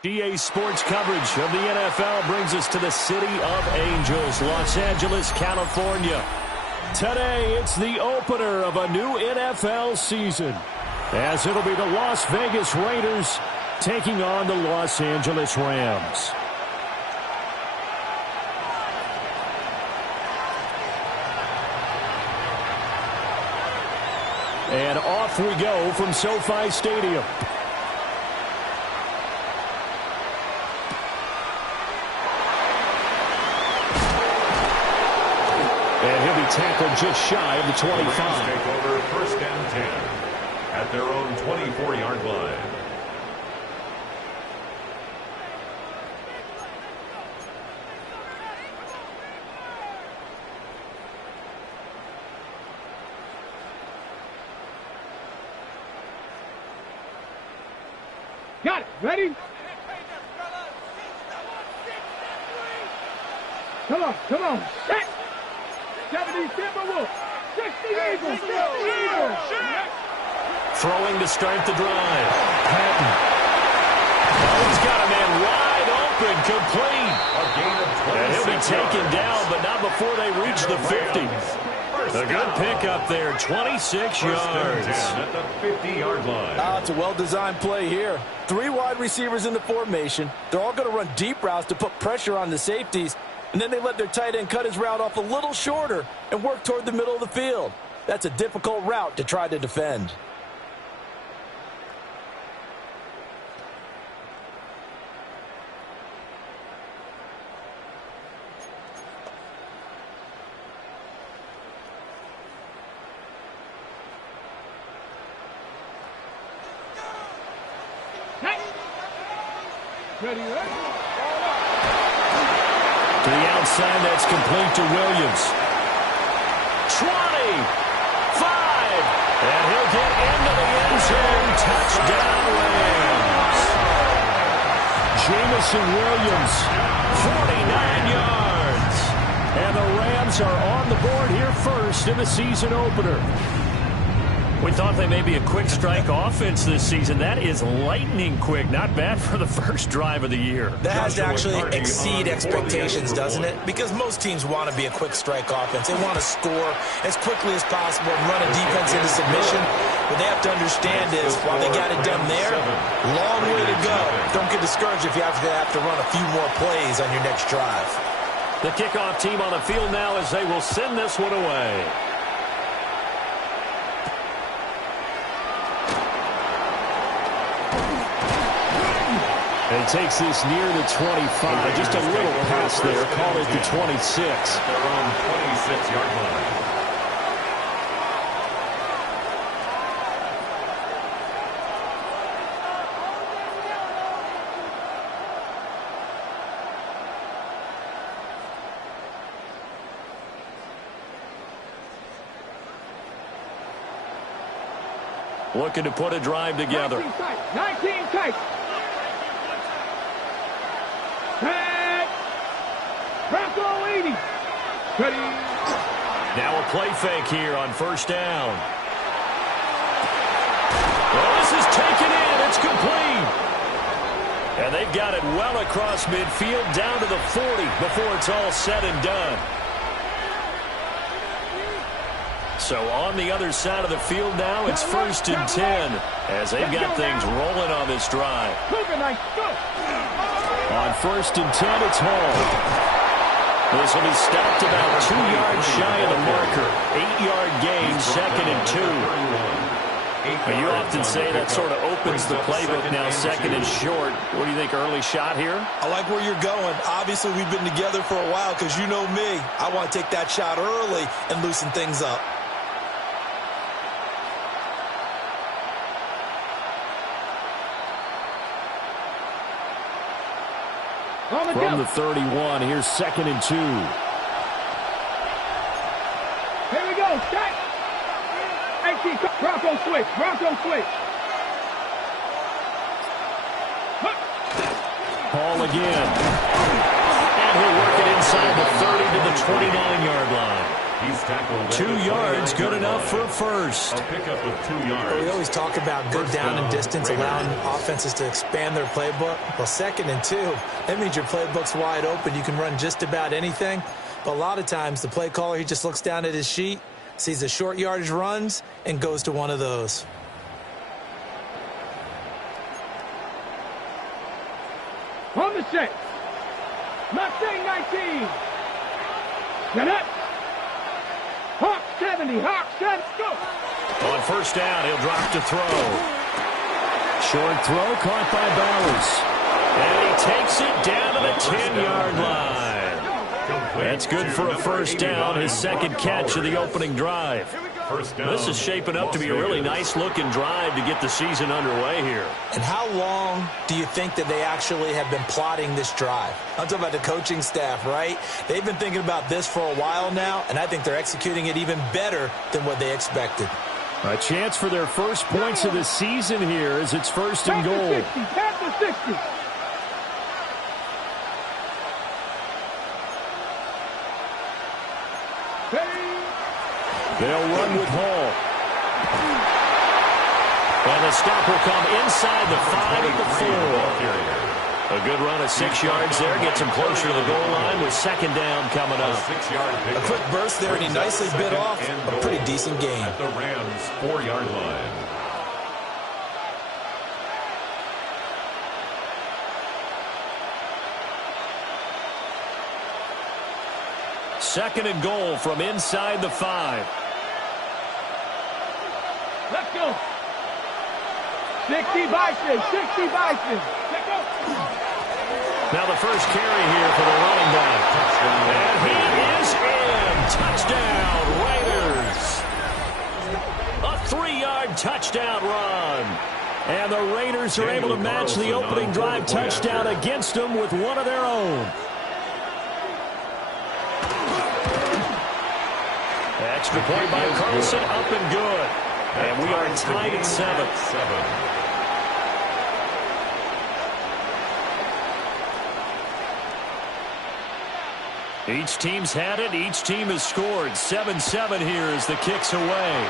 GA Sports coverage of the NFL brings us to the City of Angels, Los Angeles, California. Today, it's the opener of a new NFL season, as it'll be the Las Vegas Raiders taking on the Los Angeles Rams. And off we go from SoFi Stadium. And he'll be tackled just shy of the 25. Take over first and 10 at their own 24-yard line. Got it. Ready? Come on, come on. Set. 70 Timberwolves. 60 Eagles. 60 Eagles. Throwing to start the drive. Patton. Oh, he's got a man wide open, complete. A gain of 26 And he'll be taken yards. down, but not before they reach the 50. A good pickup there, 26 yards. At the 50-yard line. It's a well-designed play here. 3 wide receivers in the formation. They're all going to run deep routes to put pressure on the safeties. And then they let their tight end cut his route off a little shorter and work toward the middle of the field. That's a difficult route to try to defend. Ready, ready. To the outside, that's complete to Williams. 20, 5, and he'll get into the end zone. Touchdown, Rams. Jamison Williams, 49 yards. And the Rams are on the board here first in the season opener. We thought they may be a quick strike offense this season. That is lightning quick. Not bad for the first drive of the year. That has to actually exceed expectations, doesn't it? Because most teams want to be a quick strike offense. They want to score as quickly as possible and run a defense into submission. What they have to understand is, while they got it done there, long way to go. Don't get discouraged if you have to run a few more plays on your next drive. The kickoff team on the field now as they will send this one away. And he takes this near the 25. Just a little pass there. Call it the 26. Their own 26-yard line. Looking to put a drive together. 19 tight. Bronco 80. Ready. Now a play fake here on first down. Well, this is taken in. It's complete. And they've got it well across midfield down to the 40 before it's all said and done. So on the other side of the field now, it's first and 10 as they've got things rolling on this drive. On first and 10, it's Hall. This will be stopped about 2 yards shy of the marker. 8-yard gain, second and 2. But you often say that sort of opens the playbook now, second and short. What do you think, early shot here? I like where you're going. Obviously, we've been together for a while because you know me. I want to take that shot early and loosen things up. From the 31, here's second and 2. Here we go. Check. 18. Bronco switch. Bronco switch. Hall again. And he'll work it inside the 30 to the 29-yard line. He's tackled 2 yards, good enough for a first. A pickup of 2 yards. We always talk about good down and distance, allowing offenses to expand their playbook. Well, 2nd and 2, that means your playbook's wide open. You can run just about anything. But a lot of times, the play caller, he just looks down at his sheet, sees the short yardage runs, and goes to one of those. On the set. Mustang 19. Set up. Hawk 70. Hawk 7. Go. On first down, he'll drop to throw. Short throw caught by Bowers. And he takes it down to the 10-yard line. That's good for a first down, his 2nd catch of the opening drive. This is shaping up to be a really nice-looking drive to get the season underway here. And how long do you think that they actually have been plotting this drive? I'm talking about the coaching staff, right? They've been thinking about this for a while now, and I think they're executing it even better than what they expected. A chance for their first points of the season here as it's 1st and goal. Tap the 60. They'll run with Hall. And the stop will come inside the 5 at the 4. A good run of 6 yards there. Gets him closer to the goal line with 2nd down coming up. A quick burst there, and he nicely bit off a pretty decent gain. At the Rams' 4-yard line. Second and goal from inside the 5. Let's go. 60 Bison. 60 Bison. Let's go. Now the first carry here for the running back. And he is in. Touchdown, Raiders. A 3-yard touchdown run. And the Raiders are able to match the opening drive touchdown against them with one of their own. Extra point by Carlson, up and good. And we are tied at 7. Each team's had it. Each team has scored. 7-7 here as the kick's away.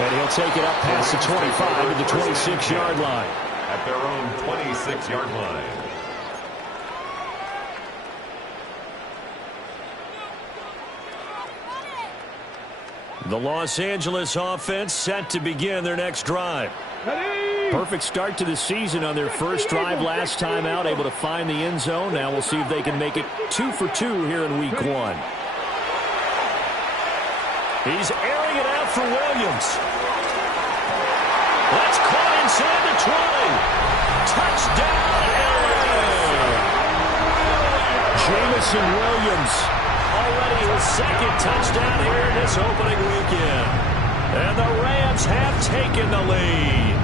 And he'll take it up past the 25 to the 26-yard line. At their own 26-yard line. The Los Angeles offense set to begin their next drive. Perfect start to the season on their first drive last time out, able to find the end zone. Now we'll see if they can make it 2 for 2 here in week 1. He's airing it out for Williams. That's caught inside the 20. Touchdown, LA! Jamison Williams. Already his 2nd touchdown here in this opening weekend. And the Rams have taken the lead.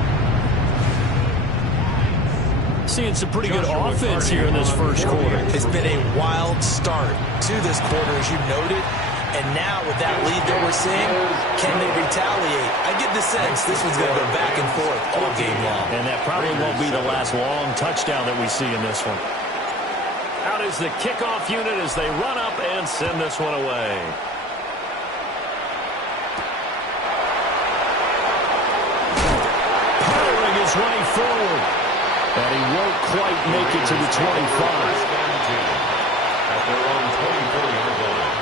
Seeing some pretty good offense here in this first quarter. It's been a wild start to this quarter, as you noted. And now with that lead that we're seeing, can they retaliate? I get the sense this one's going to go back and forth all game long. And that probably won't be the last long touchdown that we see in this one. Out is the kickoff unit as they run up and send this one away. Powering his way forward. And he won't quite make it to the 25. At their own 24-yard line.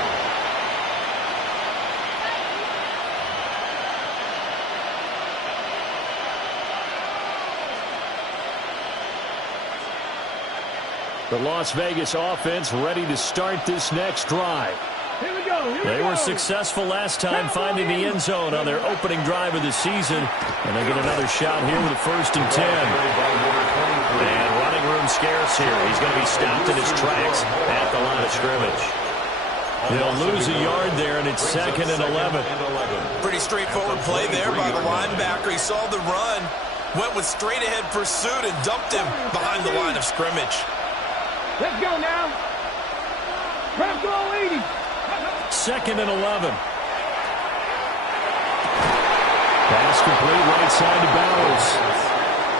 The Las Vegas offense ready to start this next drive. Here we go. They were successful last time finding the end zone on their opening drive of the season. And they get another shot here with a 1st and 10. And running room scarce here. He's going to be stopped in his tracks at the line of scrimmage. They'll lose a yard there, and it's 2nd and 11. Pretty straightforward play there by the linebacker. He saw the run, went with straight-ahead pursuit, and dumped him behind the line of scrimmage. Let's go now. Press all 80. 2nd and 11. Pass complete right side to Bowers.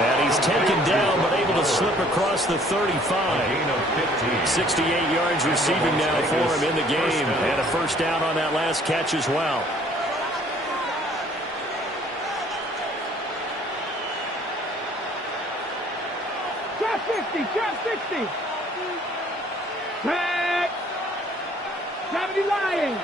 And he's taken down but able to slip across the 35. 68 yards receiving now for him in the game. And a first down on that last catch as well. Trap 60, trap 60. Back. 70 Lions.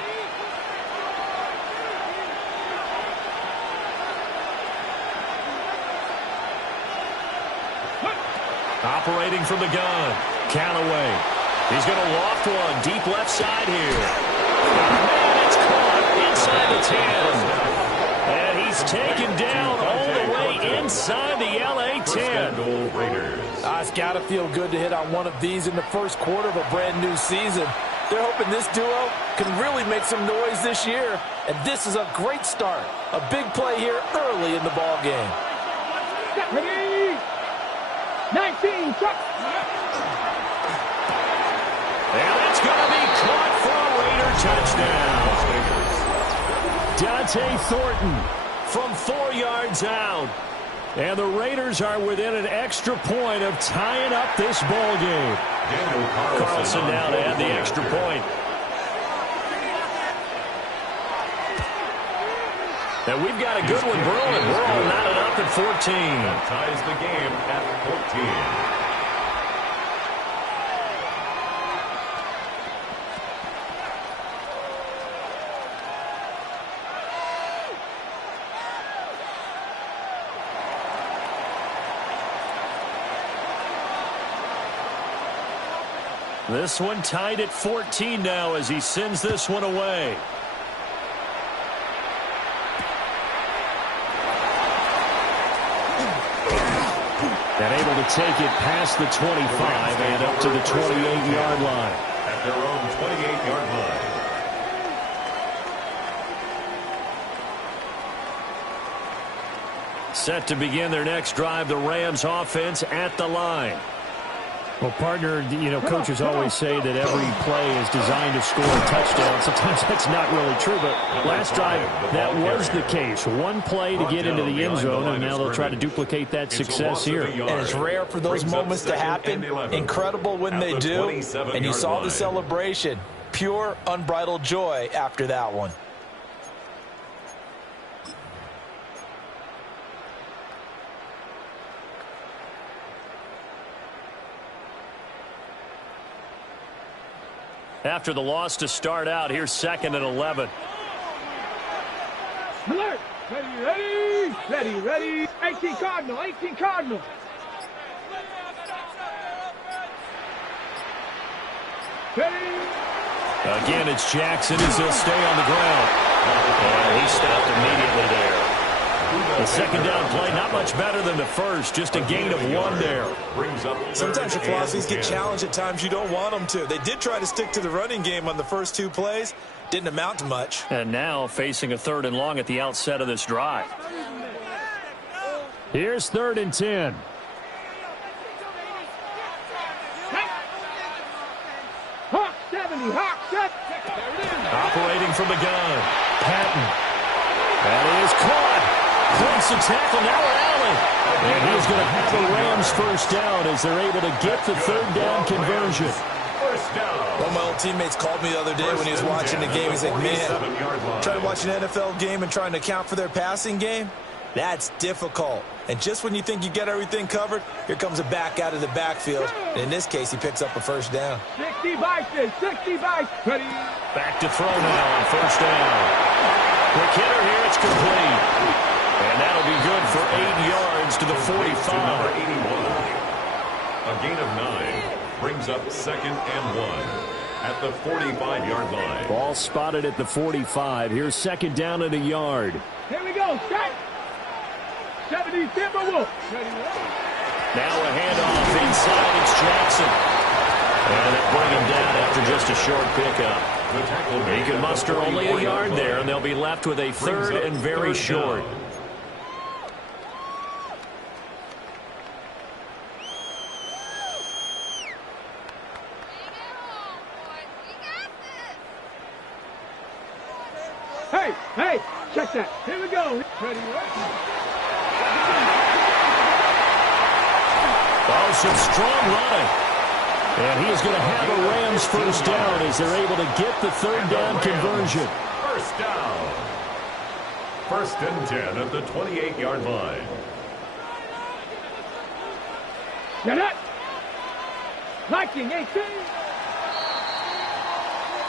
Operating from the gun. Callaway. He's going to loft one. Deep left side here. Man, it's caught inside the 10. And he's taken down all the way inside the LA 10. It's got to feel good to hit on one of these in the first quarter of a brand new season. They're hoping this duo can really make some noise this year. And this is a great start. A big play here early in the ball game. Ready? 19, truck. And it's going to be caught for a Raider touchdown. Dante Thornton from 4 yards out. And the Raiders are within an extra point of tying up this ball game. Carlson now to add the extra point. And we've got a good one brewing. We're all knotted up at 14. That ties the game at 14. This one tied at 14 now as he sends this one away. And able to take it past the 25 and up to the 28-yard line. At their own 28-yard line. Set to begin their next drive, the Rams offense at the line. Well, partner, you know, coaches always say that every play is designed to score a touchdown. Sometimes that's not really true, but last drive, that was the case. One play to get into the end zone, and now they'll try to duplicate that success here. And it's rare for those moments to happen. Incredible when they do. And you saw the celebration. Pure, unbridled joy after that one. After the loss to start out, here's 2nd and 11. Alert! Ready, ready! Ready, ready! 18 Cardinal, 18 Cardinal! Ready! Again, it's Jackson as he'll stay on the ground. And he stopped immediately there. The second down play, not much better than the first, just a gain of 1 there. Sometimes your philosophies get challenged at times you don't want them to. They did try to stick to the running game on the first 2 plays. Didn't amount to much. And now facing a 3rd and long at the outset of this drive. Here's 3rd and 10. Hawk 70, Hawk 70. Operating from the gun. Patton. That is caught. Points the tackle, now Allen. And he's going to have the Rams first down as they're able to get the 3rd down conversion. One of my old teammates called me the other day when he was watching the game. He's like, man, trying to watch an NFL game and trying to account for their passing game? That's difficult. And just when you think you get everything covered, here comes a back out of the backfield. And in this case, he picks up a first down. 60 Bison, 60 Bison. Ready? Back to throw now on first down. Quick hitter here, it's complete. And that'll be good for 8 yards to the 45. Number 81. A gain of 9 brings up 2nd and 1 at the 45-yard line. Ball spotted at the 45. Here's 2nd down and a yard. Here we go, strike. 70 Timberwolves. Ready? Now a handoff inside. It's Jackson. And they'll bring him down after just a short pickup. He can muster only a yard there, and they'll be left with a 3rd and very short. Hey, hey, check that. Here we go. Ready? A Oh, some strong running. And he is going to have a Rams first down as they're able to get the third down conversion. First down. First and 10 at the 28-yard line. Get it. Liking 18.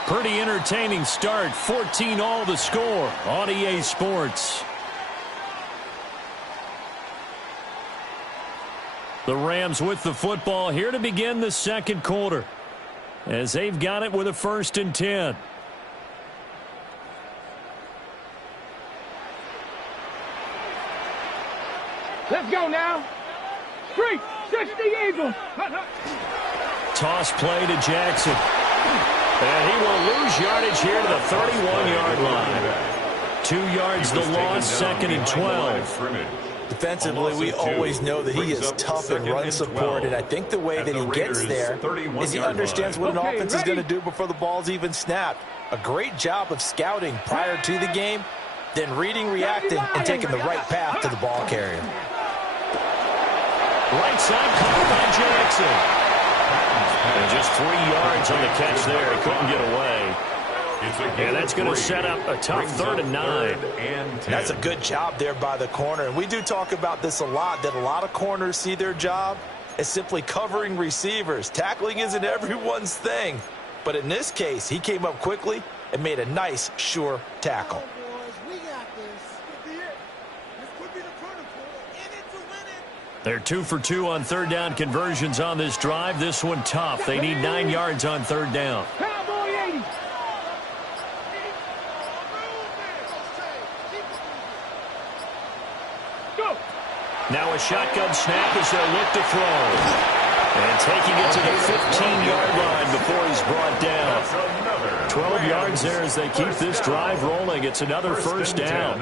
Pretty entertaining start. 14-all the score on EA Sports. The Rams with the football here to begin the second quarter, as they've got it with a 1st and 10. Let's go now. 360 Eagles. Toss play to Jackson. And he will lose yardage here to the 31-yard line. 2 yards the loss, 2nd and 12. Defensively, we always know that he is tough in run support, and I think the way that he gets there is he understands what an offense is going to do before the ball's even snapped. A great job of scouting prior to the game, then reading, reacting, and taking the right path to the ball carrier. Right side caught by Jackson. And just 3 yards on the catch there. He couldn't get away. And that's going to set up a tough 3rd and 9. That's a good job there by the corner. And we do talk about this a lot, that a lot of corners see their job as simply covering receivers. Tackling isn't everyone's thing. But in this case, he came up quickly and made a nice, sure tackle. They're 2 for 2 on 3rd down conversions on this drive. This one tough. They need 9 yards on 3rd down. Now a shotgun snap as they look to throw. And taking it to the 15-yard line before he's brought down. 12 yards there as they keep this drive rolling. It's another first down.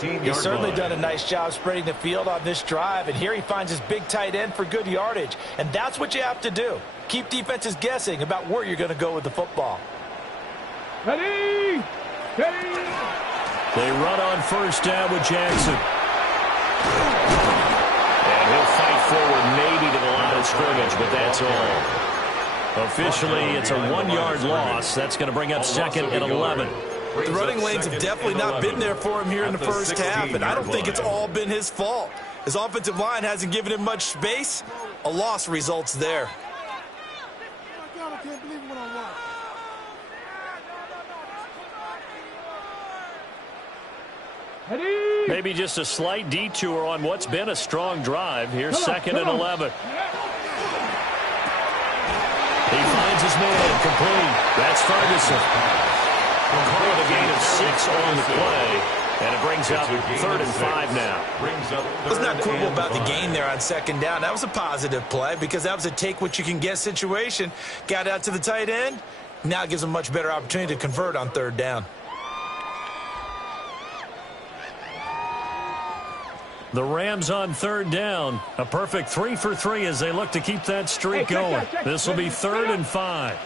He's certainly done a nice job spreading the field on this drive. And here he finds his big tight end for good yardage. And that's what you have to do. Keep defenses guessing about where you're going to go with the football. Ready! Ready! They run on first down with Jackson. And he'll fight forward maybe to the line of scrimmage, but that's all. Officially, it's a 1-yard loss. That's going to bring up 2nd and 11. The running lanes have definitely not been there for him here in the first half, and I don't think it's all been his fault. His offensive line hasn't given him much space. A loss results there. Maybe just a slight detour on what's been a strong drive. Here's 2nd and 11. He finds his man complete. That's Ferguson. Call it a gain of 6 on the play. And it brings up 3rd and 5 now. Let's not quibble about the gain there on 2nd down. That was a positive play because that was a take-what-you-can-get situation. Got out to the tight end. Now it gives him a much better opportunity to convert on 3rd down. The Rams on 3rd down. A perfect 3 for 3 as they look to keep that streak going. This will be 3rd and 5.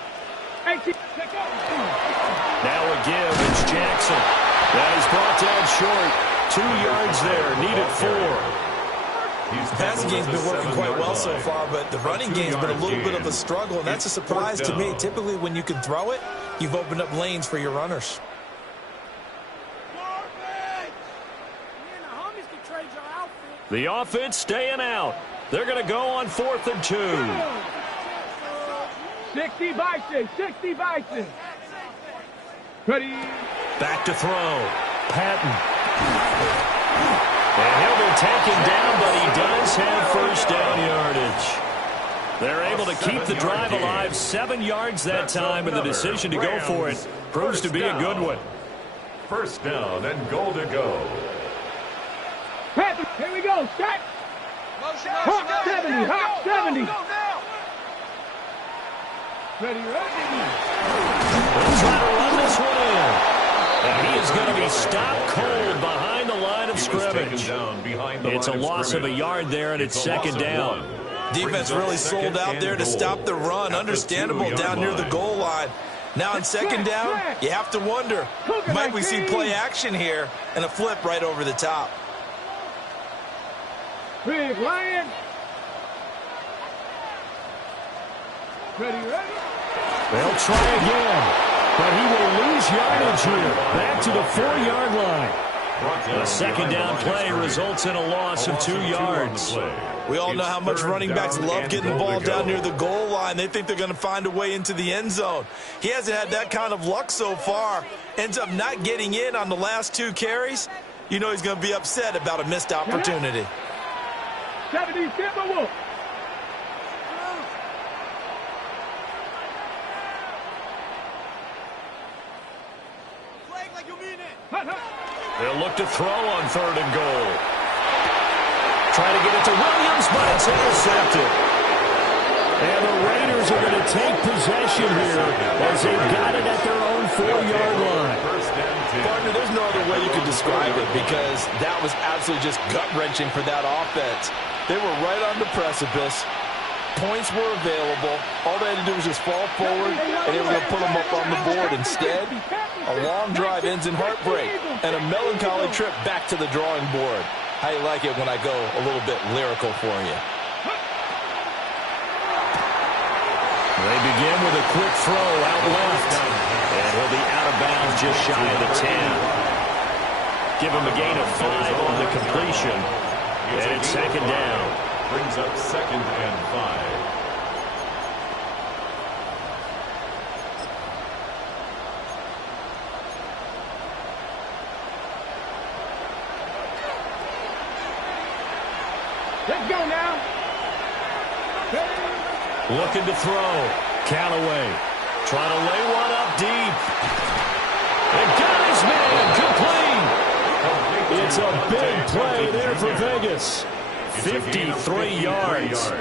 Now a give. It's Jackson. That is brought down short. 2 yards there. Needed 4. The passing game's been working quite well so far, but the running game's been a little bit of a struggle, and that's a surprise to me. Typically, when you can throw it, you've opened up lanes for your runners. The offense staying out. They're going to go on 4th and 2. 60 Bison, 60 Bison. Ready. Back to throw. Patton. And he'll be taken down, but he does have first down yardage. They're able to keep the drive alive. 7 yards that time, and the decision to go for it proves to be a good one. First down and goal to go. Patton, here we go. Set. Hawk 70, Hawk 70. Ready, ready. They'll try to run this one in. And he is going to be stopped cold behind the line of scrimmage. It's a loss of a yard there, and it's 2nd down. Defense really sold out there to stop the run. Understandable down near the goal line. Now on 2nd down, you have to wonder, might we see play action here and a flip right over the top? Big Lion. Ready? They'll try again, but he will lose yardage here. Back to the 4-yard line. A second down play results in a loss of 2 yards. We all know how much running backs love getting the ball down near the goal line. They think they're going to find a way into the end zone. He hasn't had that kind of luck so far. Ends up not getting in on the last 2 carries. You know he's going to be upset about a missed opportunity. 70 Timberwolves. They'll look to throw on 3rd and goal. Try to get it to Williams, but it's intercepted. And the Raiders are going to take possession here as they've got it at their own 4-yard line. Partner, there's no other way you could describe it because that was absolutely just gut-wrenching for that offense. They were right on the precipice. Points were available. All they had to do was just fall forward, and they were going to put them up on the board. Instead, a long drive ends in heartbreak and a melancholy trip back to the drawing board. How you like it when I go a little bit lyrical for you? They begin with a quick throw out left. And he'll be out of bounds just shy of the 10. Give him a gain of 5 on the completion. And it's second down. Brings up 2nd and 5. Let's go now. Looking to throw. Callaway trying to lay one up deep. And got his man complete. It's a big play there for Vegas. 53 yards.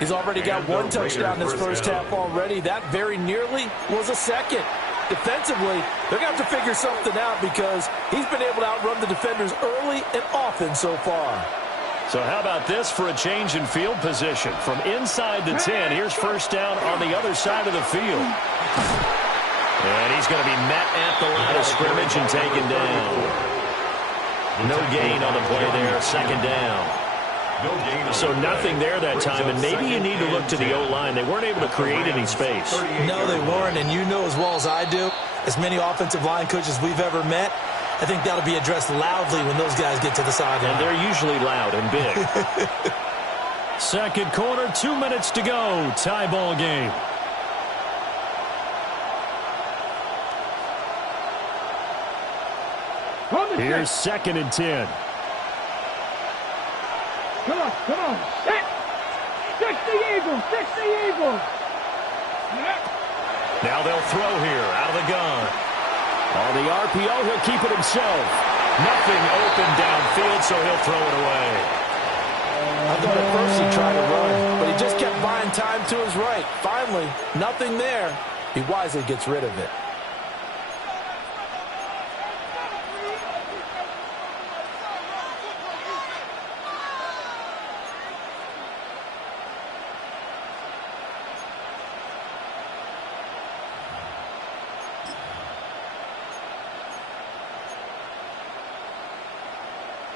He's already got 1 touchdown in his first half already. That very nearly was a second. Defensively, they're going to have to figure something out because he's been able to outrun the defenders early and often so far. So how about this for a change in field position? From inside the 10, here's first down on the other side of the field. And he's going to be met at the line of scrimmage and taken down. No gain on the play there, second down. So nothing there that time, and maybe you need to look to the O-line. They weren't able to create any space. No, they weren't, and you know as well as I do, as many offensive line coaches we've ever met, I think that'll be addressed loudly when those guys get to the sideline. And they're usually loud and big. Second quarter, 2 minutes to go. Tie ball game. Here's 2nd and 10. Come on. Set. 60 Eagles. Now they'll throw here out of the gun. On the RPO, he'll keep it himself. Nothing open downfield, so he'll throw it away. I thought at first he tried to run, but he just kept buying time to his right. Finally, nothing there. He wisely gets rid of it.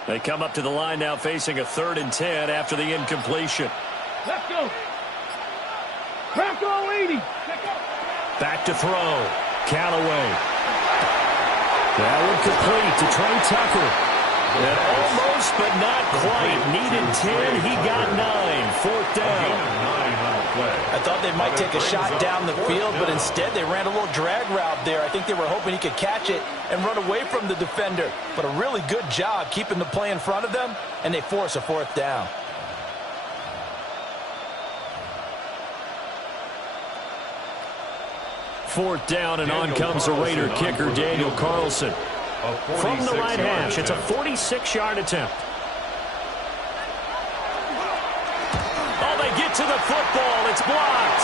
They come up to the line now facing a 3rd and 10 after the incompletion. Let's go. Bronco 80. Back to throw. Callaway. That one complete to Trey Tucker. And almost, but not quite. Needed 10. He got 9. 4th down. I thought they might take a shot down the field, but instead they ran a little drag route there. I think they were hoping he could catch it and run away from the defender. But a really good job keeping the play in front of them, and they force a 4th down. Fourth down, and on comes the Raider kicker, Daniel Carlson. From the right hash, it's a 46-yard attempt. Get to the football. It's blocked.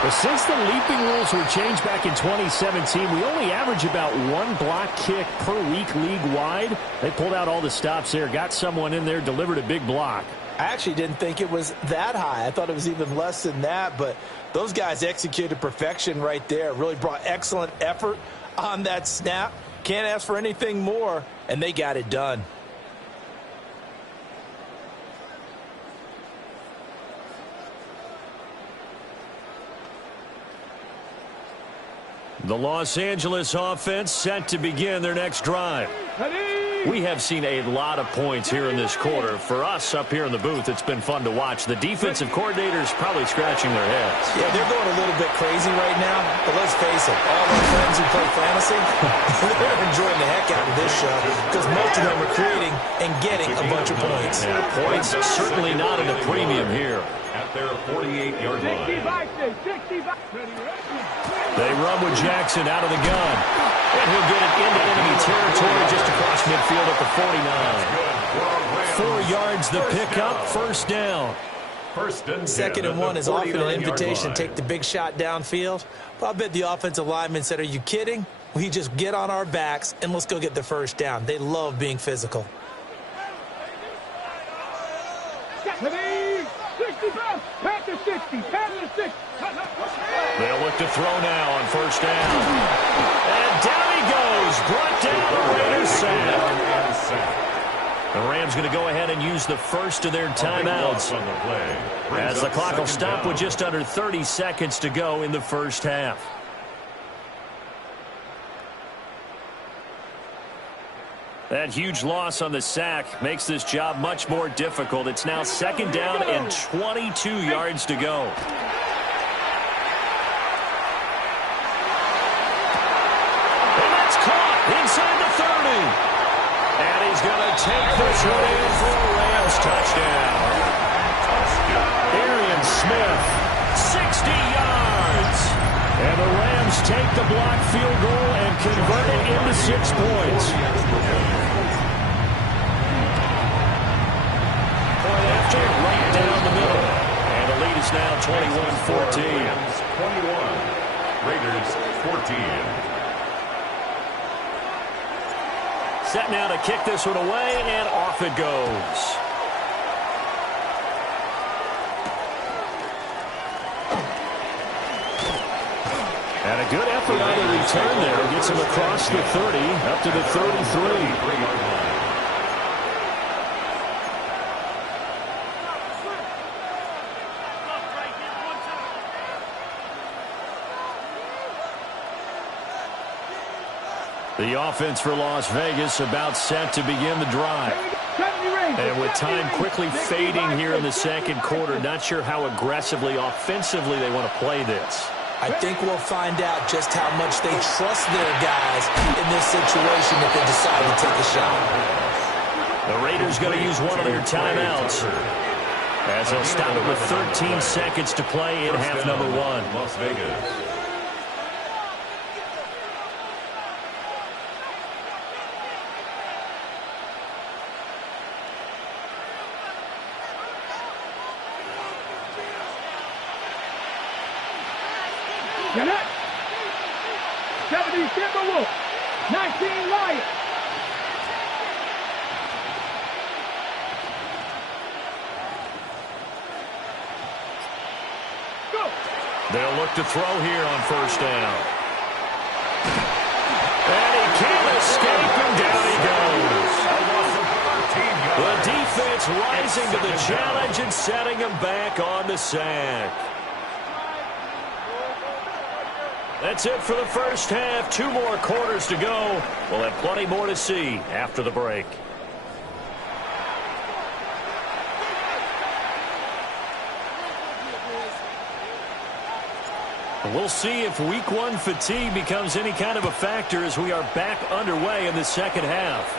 But since the leaping rules were changed back in 2017, we only average about 1 block kick per week league-wide. They pulled out all the stops there, got someone in there, delivered a big block. I actually didn't think it was that high. I thought it was even less than that, but those guys executed perfection right there. Really brought excellent effort on that snap. Can't ask for anything more, and they got it done. The Los Angeles offense set to begin their next drive. We have seen a lot of points here in this quarter. For us up here in the booth, it's been fun to watch. The defensive coordinators probably scratching their heads. Yeah, they're going a little bit crazy right now. But let's face it, all our friends who play fantasy, they're enjoying the heck out of this show because most of them are creating and getting a bunch of points. Yeah, points certainly not at a premium here. At their 48-yard line. They run with Jackson out of the gun. And he'll get it into enemy territory just across midfield at the 49. 4 yards the pickup, first down. Second and 1 is often an invitation to take the big shot downfield. But I bet the offensive lineman said, are you kidding? We just get on our backs and let's go get the first down. They love being physical. They'll look to throw now on first down. And down he goes. Brought down a Raiders sack. The Rams going to go ahead and use the first of their timeouts as the clock will stop with just under 30 seconds to go in the first half. That huge loss on the sack makes this job much more difficult. It's now second down and 22 yards to go. And that's caught inside the 30. And he's going to take this one in for a Rams touchdown. Arian Smith, 60 yards. And the Rams take the blocked field goal and convert it into 6 points. Point after, right down the middle. And the lead is now 21-14. 21, Raiders 14. Set now to kick this one away, and off it goes. And a good effort on the return there. Gets him across the 30, up to the 33. The offense for Las Vegas about set to begin the drive. And with time quickly fading here in the second quarter, not sure how aggressively, offensively they want to play this. I think we'll find out just how much they trust their guys in this situation if they decide to take a shot. The Raiders going to use one of their timeouts as they'll stop it with 13 seconds to play in half number 1. Las Vegas. Get it! 70 Timberwolves, 19 Lions. Go! They'll look to throw here on first down. And he can't escape, and down he goes. The defense rising to the challenge and setting him back on the sack. That's it for the first half. 2 more quarters to go. We'll have plenty more to see after the break. We'll see if week 1 fatigue becomes any kind of a factor as we are back underway in the second half.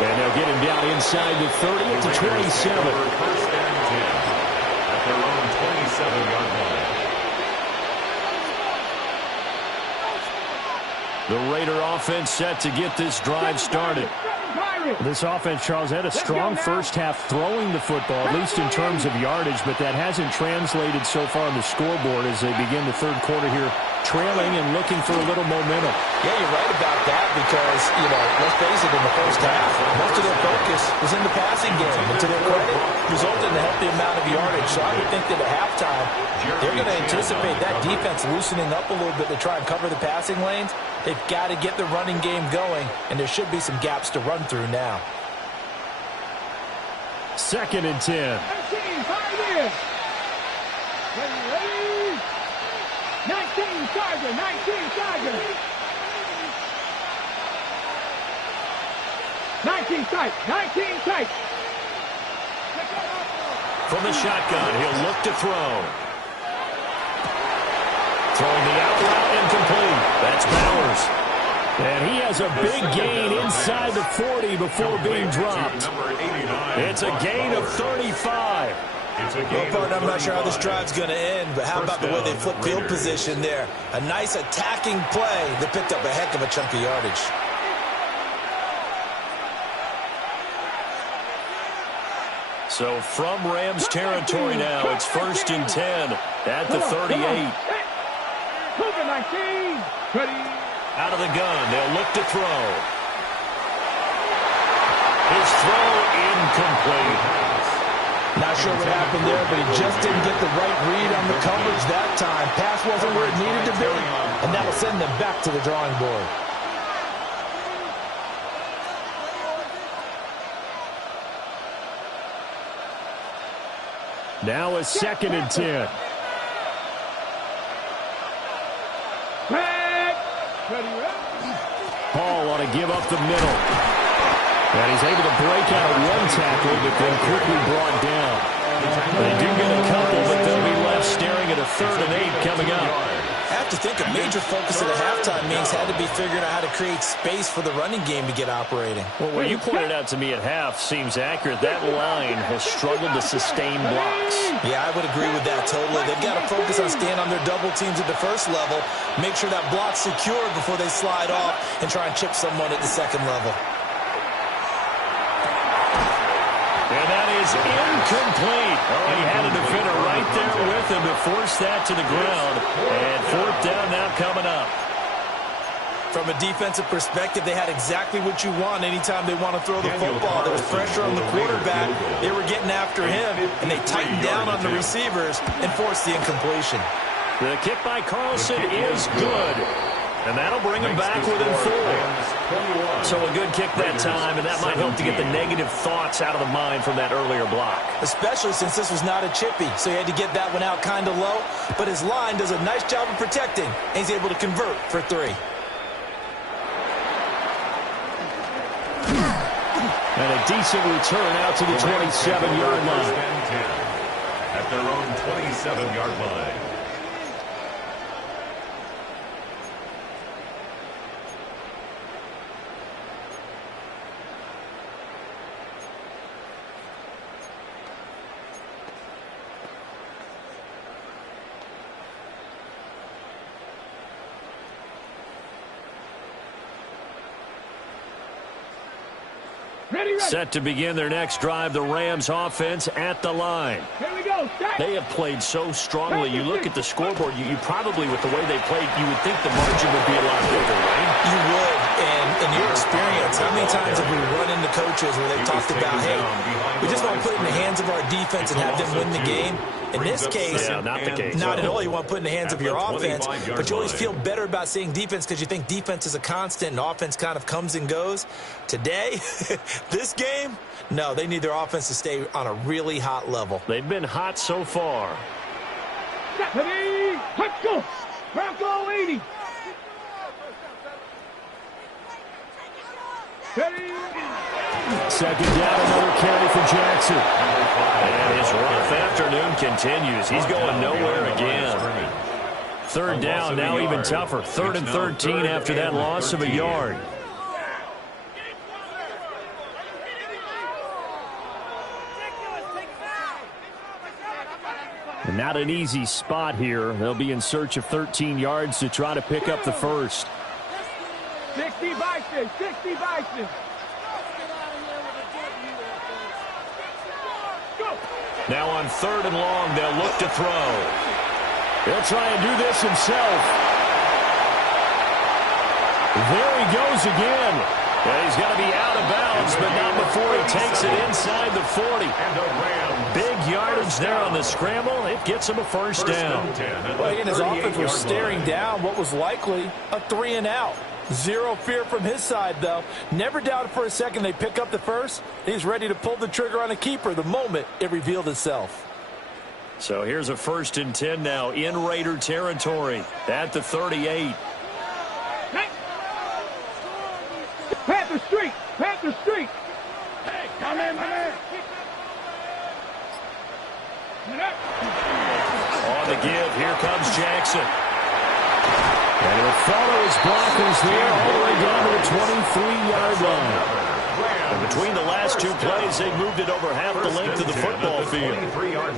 And they'll get him down inside the 30 to 27. First and 10. Their own 27-yard line. The Raider offense set to get this drive started. This offense, Charles, had a strong first half throwing the football, at least in terms of yardage, but that hasn't translated so far on the scoreboard as they begin the third quarter here, trailing and looking for a little momentum. Yeah, you're right about that because, let's face it, in the first half, most of their focus was in the passing game. And to their credit, resulted in a healthy amount of yardage. So I would think that at halftime, they're going to anticipate that defense loosening up a little bit to try and cover the passing lanes. They've got to get the running game going, and there should be some gaps to run through now. Second and 10. Ready? 19 Tiger, 19 Tiger. 19 tight, 19 tight. From the shotgun, he'll look to throw. Throwing the out route, incomplete. That's Bowers. And he has a big gain inside the 40 before being dropped. It's a gain of 35. Well, partner, I'm not sure how this drive's going to end, but how about the way they flip field position there? A nice attacking play that picked up a heck of a chunk of yardage. So from Rams territory now, it's 1st and 10 at the 38. Cougar 19. Ready? Out of the gun, they'll look to throw. His throw incomplete. Not sure what happened there, but he just didn't get the right read on the coverage that time. Pass wasn't where it needed to be, and that'll send them back to the drawing board. Now a 2nd and 10. Paul ought to give up the middle. And he's able to break out of one tackle, but then quickly brought down. They do get a couple, but they'll be left staring at a 3rd and 8 coming up. I have to think a major focus of the halftime meetings had to be figuring out how to create space for the running game to get operating. Well, what you pointed out to me at half seems accurate. That line has struggled to sustain blocks. Yeah, I would agree with that totally. They've got to focus on staying on their double teams at the first level, make sure that block's secured before they slide off and try and chip someone at the second level. And that is incomplete. Oh, he had a defender right there with him to force that to the ground. And 4th down now coming up. From a defensive perspective, they had exactly what you want anytime they want to throw the football. There was pressure on the quarterback. They were getting after him, and they tightened down on the receivers and forced the incompletion. The kick by Carlson is good. And that'll bring him back within 4. So a good kick that time, and that might help to get the negative thoughts out of the mind from that earlier block. Especially since this was not a chippy, so he had to get that one out kind of low. But his line does a nice job of protecting, and he's able to convert for 3. And a decent return out to the 27-yard line. At their own 27-yard line. Set to begin their next drive, the Rams offense at the line. Here we go. They have played so strongly. You look at the scoreboard, you probably, with the way they played, you would think the margin would be a lot bigger, right? You would, and in your experience, how many times have we run into coaches where they've talked about, hey, we just want to put it in the hands of our defense and have them win the game? In this case, not the case. Not at all. You want to put it in the hands of your offense, but you always feel better about saying defense because you think defense is a constant and offense kind of comes and goes. Today, this game, no, they need their offense to stay on a really hot level. They've been hot so far. Ready? Let's go. Bronco 80. Ready? 2nd down, another carry for Jackson. And his rough afternoon continues. He's going nowhere again. 3rd down, now even tougher. 3rd and 13 after that loss of a yard. And not an easy spot here. They'll be in search of 13 yards to try to pick up the first. 60 Bison, 60 Bison. Now on 3rd and long, they'll look to throw. He'll try and do this himself. There he goes again. Yeah, he's got to be out of bounds, but not before he takes it inside the 40. Big yardage there on the scramble. It gets him a 1st down. Well, again, his offense was staring down what was likely a 3 and out. Zero fear from his side, though. Never doubted for a second they pick up the first. He's ready to pull the trigger on a keeper the moment it revealed itself. So here's a 1st and 10 now in Raider territory at the 38. Panther Street! Panther Street! Hey, my man, my man! On the give, here comes Jackson. And he'll follow his blockers there all the way down to the 23-yard line. And between the last two plays, they moved it over half the length of the football field.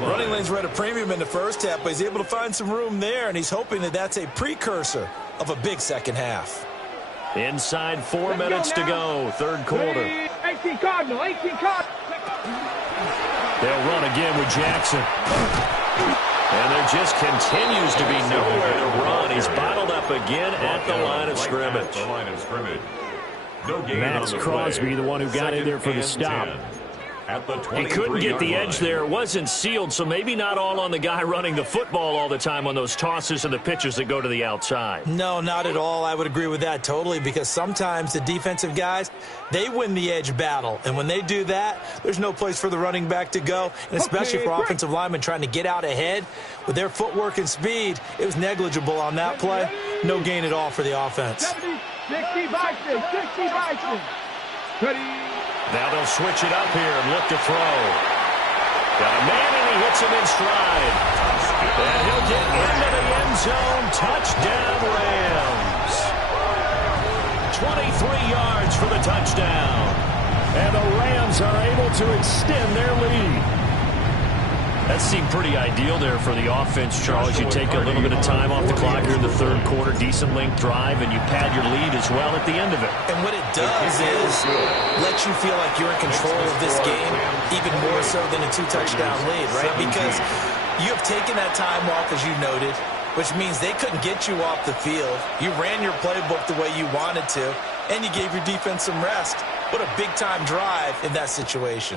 Running lanes were at a premium in the first half, but he's able to find some room there, and he's hoping that that's a precursor of a big second half. Inside 4 minutes to go, third quarter. 18 Cardinal, 18 Cardinal. They'll run again with Jackson. And there just continues to be nowhere to run. He's bottled up again at the line of scrimmage. No gain Max on the Crosby, play. the one who got in there for the stop. 10 at the He couldn't get the 23-yard edge line. there. It wasn't sealed, so maybe not all on the guy running the football all the time on those tosses and the pitches that go to the outside. No, not at all. I would agree with that totally, because sometimes the defensive guys, they win the edge battle. And when they do that, there's no place for the running back to go. And especially for offensive linemen trying to get out ahead with their footwork and speed, it was negligible on that play. No gain at all for the offense. 70, 60 Bison, 60 Bison. 30. Now they'll switch it up here and look to throw. Got a man, and he hits him in stride. And he'll get into the end zone. Touchdown, Rams. 23 yards for the touchdown. And the Rams are able to extend their lead. That seemed pretty ideal there for the offense, Charles. You take a little bit of time off the clock here in the third quarter, decent length drive, and you pad your lead as well at the end of it. And what it does is let you feel like you're in control of this game, even more so than a 2-touchdown lead, right? Because you have taken that time off, as you noted, which means they couldn't get you off the field. You ran your playbook the way you wanted to, and you gave your defense some rest. What a big-time drive in that situation.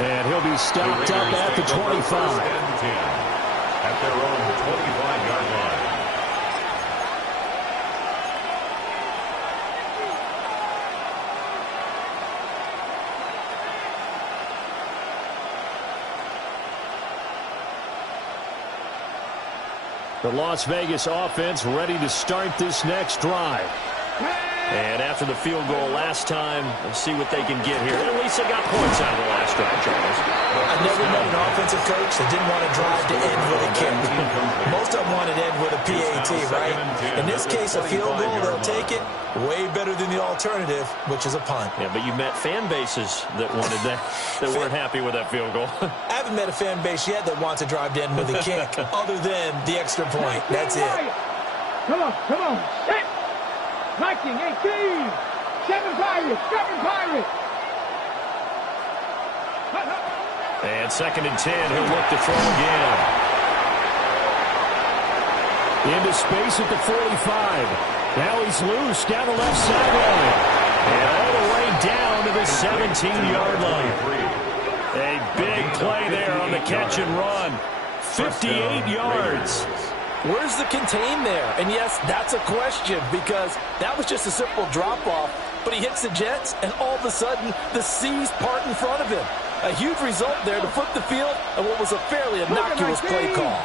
And he'll be stopped up at the 25. At their own 25-yard line. The Las Vegas offense ready to start this next drive. And after the field goal last time, let's see what they can get here. At least they got points out of the last drive, Charles. I've never met an offensive coach that didn't want to drive to end with a kick. Most of them wanted to end with a PAT, right? In this case, a field goal, they'll take it. Way better than the alternative, which is a punt. Yeah, but you met fan bases that wanted that, that weren't happy with that field goal. I haven't met a fan base yet that wants to drive to end with a kick, other than the extra point. That's it. Come on, come on. Hit. Viking, 18. 7 Pirates, 7 Pirates. And 2nd and 10, he'll look to throw again. Into space at the 45. Now he's loose down the left sideline. And all the way down to the 17-yard line. A big play there on the catch and run. 58 yards. Where's the contain there? And yes, that's a question, because that was just a simple drop-off. But he hits the Jets, and all of a sudden, the seas part in front of him. A huge result there to flip the field and what was a fairly innocuous play call.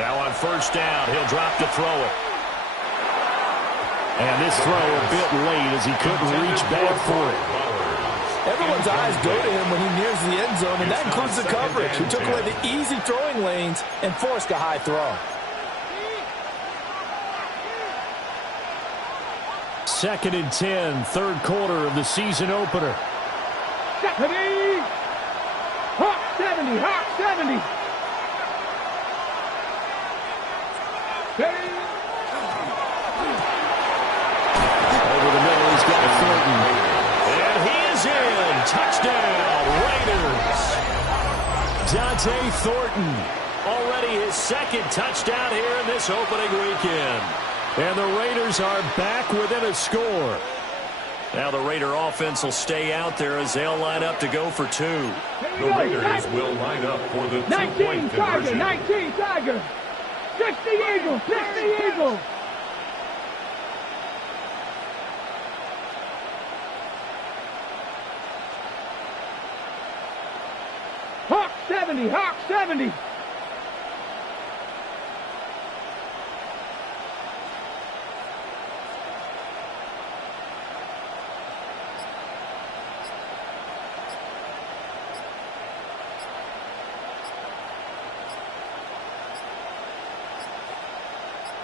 Now on 1st down, he'll drop to throw it. And this throw a bit late as he couldn't reach back for it. Everyone's eyes go to him when he nears the end zone, and that includes the coverage, who took away the easy throwing lanes and forced a high throw. 2nd and 10, third quarter of the season opener. 70. Hawk 70, Hawk 70. Over the middle, he's got Thornton. And he is in. Touchdown, Raiders. Dante Thornton. Already his 2nd touchdown here in this opening weekend. And the Raiders are back within a score. Now the Raider offense will stay out there as they'll line up to go for 2. The Raiders will line up for the 19 two-point Tiger, conversion. 19 Tiger. 60 Eagles, 60 Eagles. 70, Hawk 70.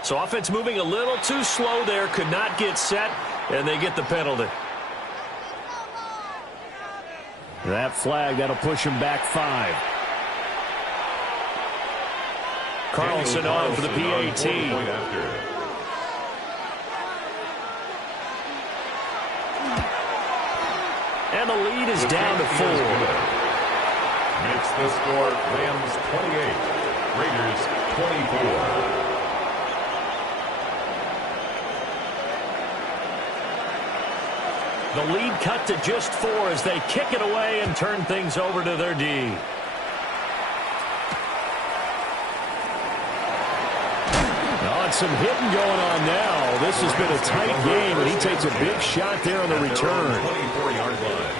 So offense moving a little too slow there, could not get set, and they get the penalty. That flag, that'll push him back 5. Carlson on for the PAT. And the lead is down to 4. Makes the score Rams 28, Raiders 24. The lead cut to just 4 as they kick it away and turn things over to their D. Some hitting going on now. This has been a tight game, and he takes a big shot there on the return. 24-yard line.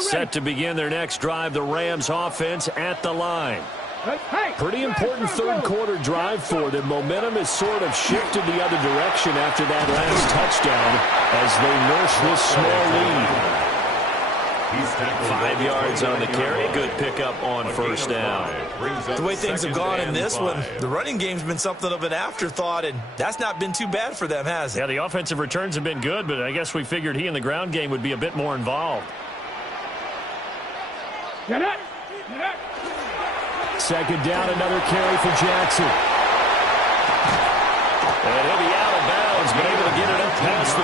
Set to begin their next drive, the Rams offense at the line. Pretty important third quarter drive for them. Momentum has sort of shifted the other direction after that last touchdown as they nurse this small lead. 5 yards on the carry. Good pickup on first down. The way things have gone in this one, the running game's been something of an afterthought, and that's not been too bad for them, has it? Yeah, the offensive returns have been good, but I guess we figured he in the ground game would be a bit more involved. Get it! Second down, another carry for Jackson. And he'll be out of bounds, but able to get it up past the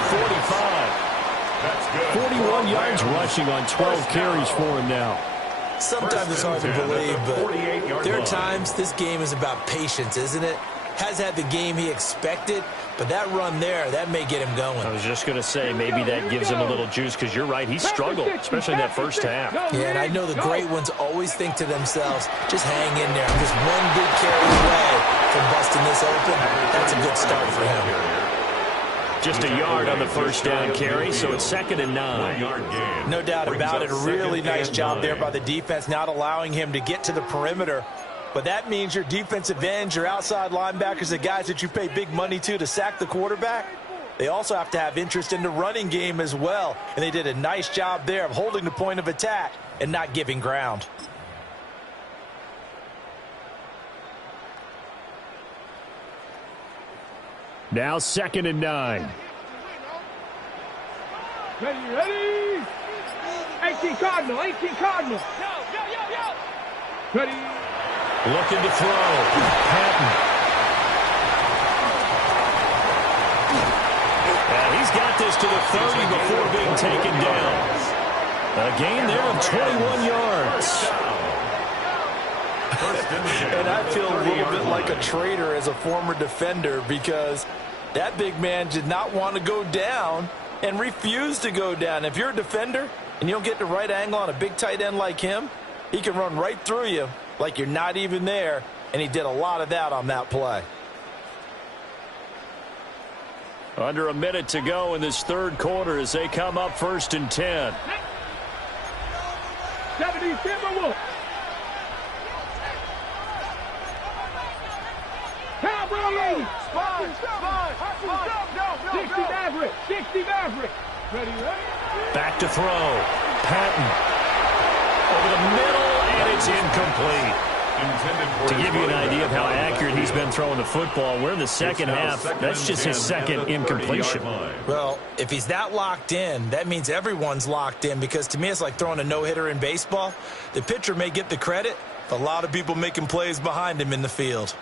45. 41 yards rushing on 12 carries for him now. Sometimes it's hard to believe, but there are times this game is about patience, isn't it? Has had the game he expected, but that run there, that may get him going. I was just going to say, maybe that gives him a little juice, because you're right, he struggled, especially in that first half. Yeah, and I know the great ones always think to themselves, just hang in there. I'm just one good carry away from busting this open. That's a good start for him. Just a yard on the first down carry, so it's 2nd and 9. No doubt about it. A really nice job there by the defense, not allowing him to get to the perimeter. But that means your defensive ends, your outside linebackers, the guys that you pay big money to sack the quarterback, they also have to have interest in the running game as well. And they did a nice job there of holding the point of attack and not giving ground. Now 2nd and 9. Ready? 18 Cardinal. Ready? Looking to throw. Patton. And he's got this to the 30 before being taken down. A gain there of 21 yards. And I feel a little bit like a traitor as a former defender, because that big man did not want to go down and refused to go down. If you're a defender and you don't get the right angle on a big tight end like him, he can run right through you like you're not even there, and he did a lot of that on that play. Under a minute to go in this third quarter as they come up 1st and 10. 70 Timberwolves. Cowboys. 60 Maverick. Ready? Back to throw. Patton. Over the middle, and it's incomplete. To give you an idea of how accurate he's been throwing the football, we're in the second half. That's just his second incompletion. Well, if he's that locked in, that means everyone's locked in, because to me it's like throwing a no-hitter in baseball. The pitcher may get the credit, but a lot of people making plays behind him in the field.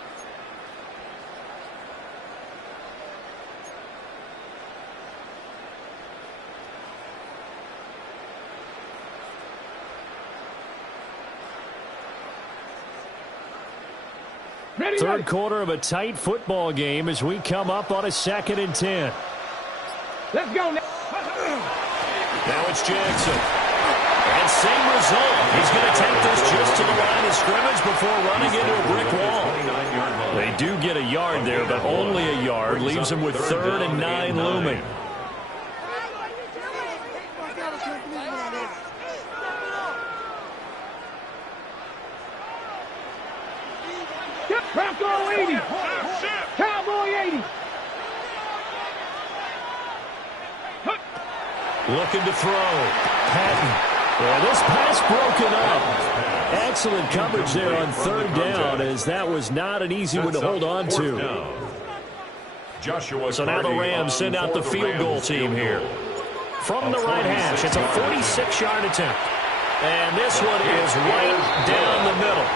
Third quarter of a tight football game as we come up on a 2nd and 10. Let's go now. Now it's Jackson. And same result. He's going to take this just to the line of scrimmage before running into a brick wall. They do get a yard there, but only a yard. Leaves them with 3rd and 9 looming. Bronco 80. Cowboy 80. Looking to throw. Patton. Yeah, this pass broken up. Excellent coverage there on 3rd down, as that was not an easy one to hold on to. So now the Rams send out the field goal team here. From the right hash, it's a 46-yard attempt. And this one is right down the middle.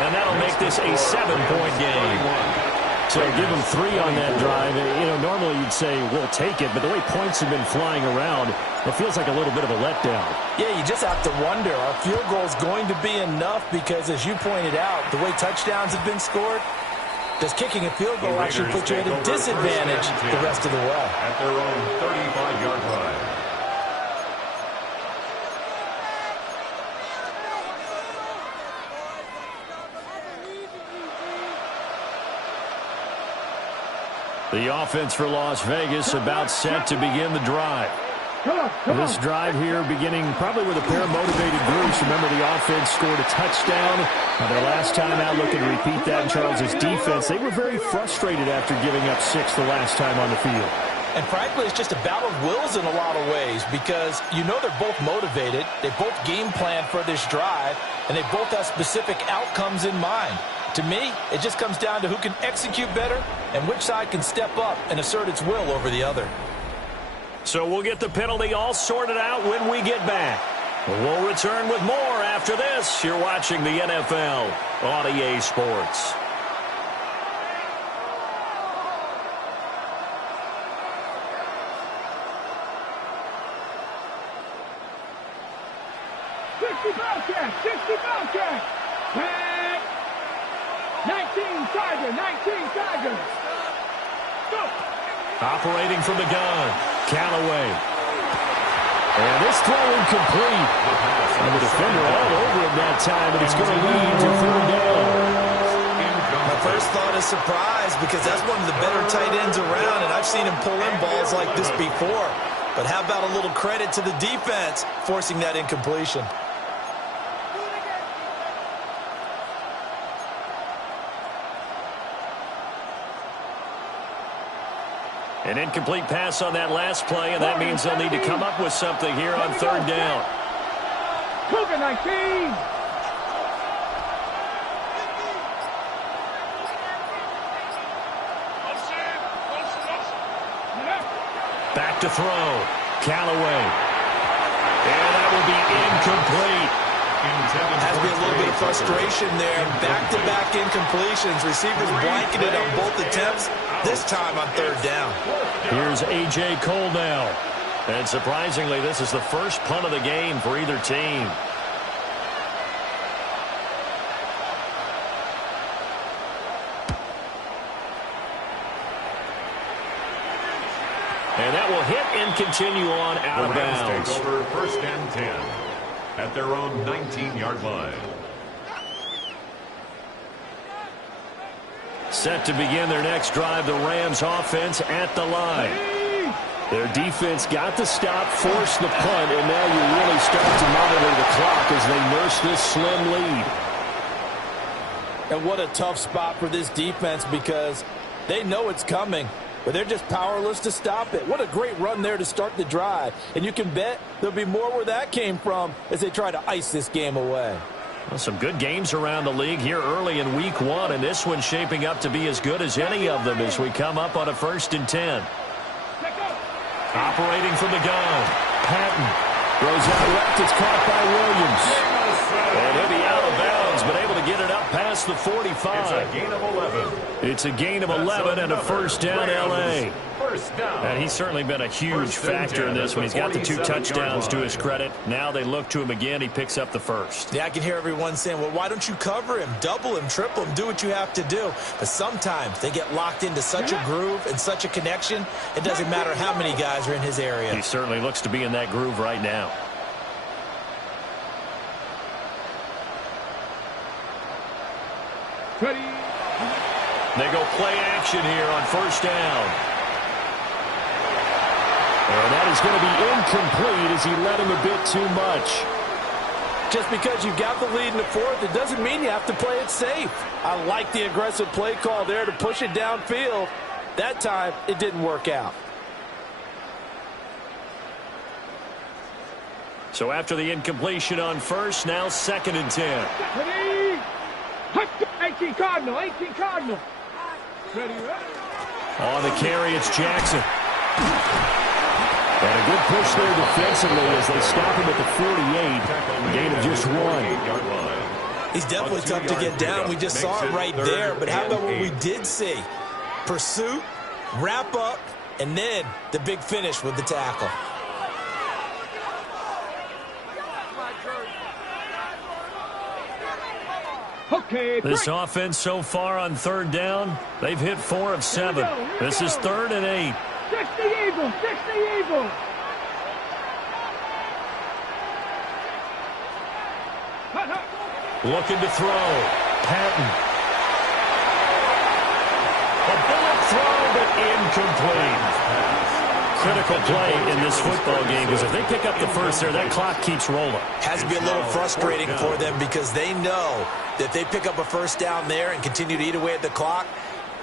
And that'll make this a 7-point game. So give them 3 on that drive. You know, normally you'd say, we'll take it, but the way points have been flying around, it feels like a little bit of a letdown. Yeah, you just have to wonder, are field goals going to be enough? Because as you pointed out, the way touchdowns have been scored, does kicking a field goal actually put you at a disadvantage the rest of the way? At their own 35-yard line. The offense for Las Vegas about set to begin the drive. This drive here beginning probably with a pair of motivated groups. Remember, the offense scored a touchdown. Their last time out, looking to repeat that in Charles' defense. They were very frustrated after giving up 6 the last time on the field. And frankly, it's just a battle of wills in a lot of ways, because you know they're both motivated. They both game plan for this drive, and they both have specific outcomes in mind. To me, it just comes down to who can execute better and which side can step up and assert its will over the other. So we'll get the penalty all sorted out when we get back. We'll return with more after this. You're watching the NFL on EA Sports. Bobcat. 19 Tigers. Go. Operating from the gun, Callaway. And this throw incomplete. And the defender all over him that time, but it's going to lead to 3rd down. My first thought is surprise, because that's one of the better tight ends around, and I've seen him pull in balls like this before. But how about a little credit to the defense forcing that incompletion? An incomplete pass on that last play, and that means they'll need to come up with something here on 3rd down. Cougar 19. Back to throw. Callaway. And that will be incomplete. Has to be a little bit of frustration there. Back-to-back incompletions. Receivers blanketed on both attempts, this time on 3rd down. Here's A.J. Cole now. And surprisingly, this is the first punt of the game for either team. And that will hit and continue on out of bounds. Take over 1st and 10 at their own 19-yard line. Set to begin their next drive, the Rams offense at the line. Their defense got the stop, forced the punt, and now you really start to monitor the clock as they nurse this slim lead. And what a tough spot for this defense, because they know it's coming, but they're just powerless to stop it. What a great run there to start the drive. And you can bet there'll be more where that came from as they try to ice this game away. Well, some good games around the league here early in week 1, and this one's shaping up to be as good as any of them as we come up on a 1st and 10. Operating from the gun, Patton throws out left. It's caught by Williams. And he'll be out of bounds, but able to get it up past the 45. It's a gain of 11. It's a gain of 11 and a 1st down, L.A. first down. And he's certainly been a huge factor in this one. He's got the 2 touchdowns to his credit. Now they look to him again. He picks up the first. Yeah, I can hear everyone saying, well, why don't you cover him, double him, triple him, do what you have to do. But sometimes they get locked into such a groove and such a connection, it doesn't matter how many guys are in his area. He certainly looks to be in that groove right now. Ready. They go play action here on first down. And that is going to be incomplete as he led him a bit too much. Just because you got the lead in the fourth, it doesn't mean you have to play it safe. I like the aggressive play call there to push it downfield. That time, it didn't work out. So after the incompletion on first, now 2nd and 10. Ready. 18 Cardinal. 18 Cardinal. Ready. On the carry, it's Jackson. And a good push there defensively as they stop him at the 48. Gain of just 1. He's definitely tough to get down. We just saw it right there. But how about what we did see? Pursuit, wrap up, and then the big finish with the tackle. Okay. This offense so far on 3rd down, they've hit 4 of 7. This is 3rd and 8. 60 Eagles. 60 Eagles. Looking to throw. Patton. A bullet throw, but incomplete. Critical play in this football game because if they pick up the first there, that clock keeps rolling. Has to be a little frustrating for them because they know that if they pick up a first down there and continue to eat away at the clock,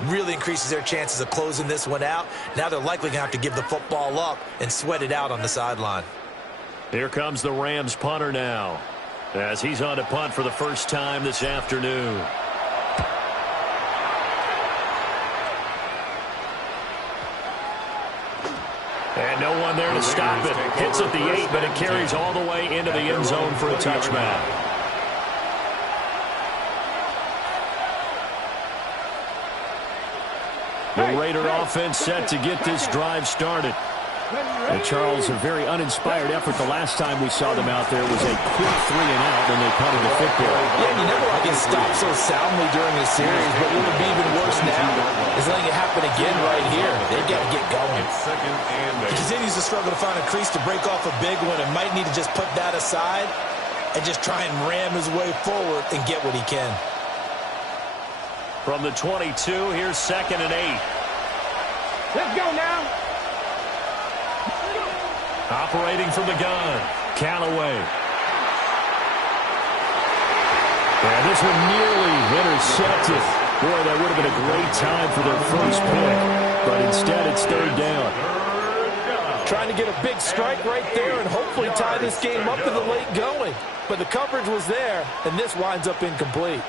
really increases their chances of closing this one out. Now they're likely going to have to give the football up and sweat it out on the sideline. Here comes the Rams punter now as he's on to punt for the first time this afternoon. And no one there to stop it. Hits at the 8, but it carries all the way into the end zone for a touchback. The Raider offense set to get this drive started. And Charles, a very uninspired effort the last time we saw them out there was a quick 3 and out when they punted the football. Yeah, you never want to get stopped so soundly during the series, but what would be even worse now is letting it happen again right here. They've got to get going. He continues to struggle to find a crease to break off a big one and might need to just put that aside and just try and ram his way forward and get what he can. From the 22, here's 2nd and 8. Let's go now. Operating from the gun, Callaway. And this one nearly intercepted. Boy, that would have been a great time for their first pick. But instead, it's 3rd down. Trying to get a big strike right there and hopefully tie this game up in the late going. But the coverage was there, and this winds up incomplete.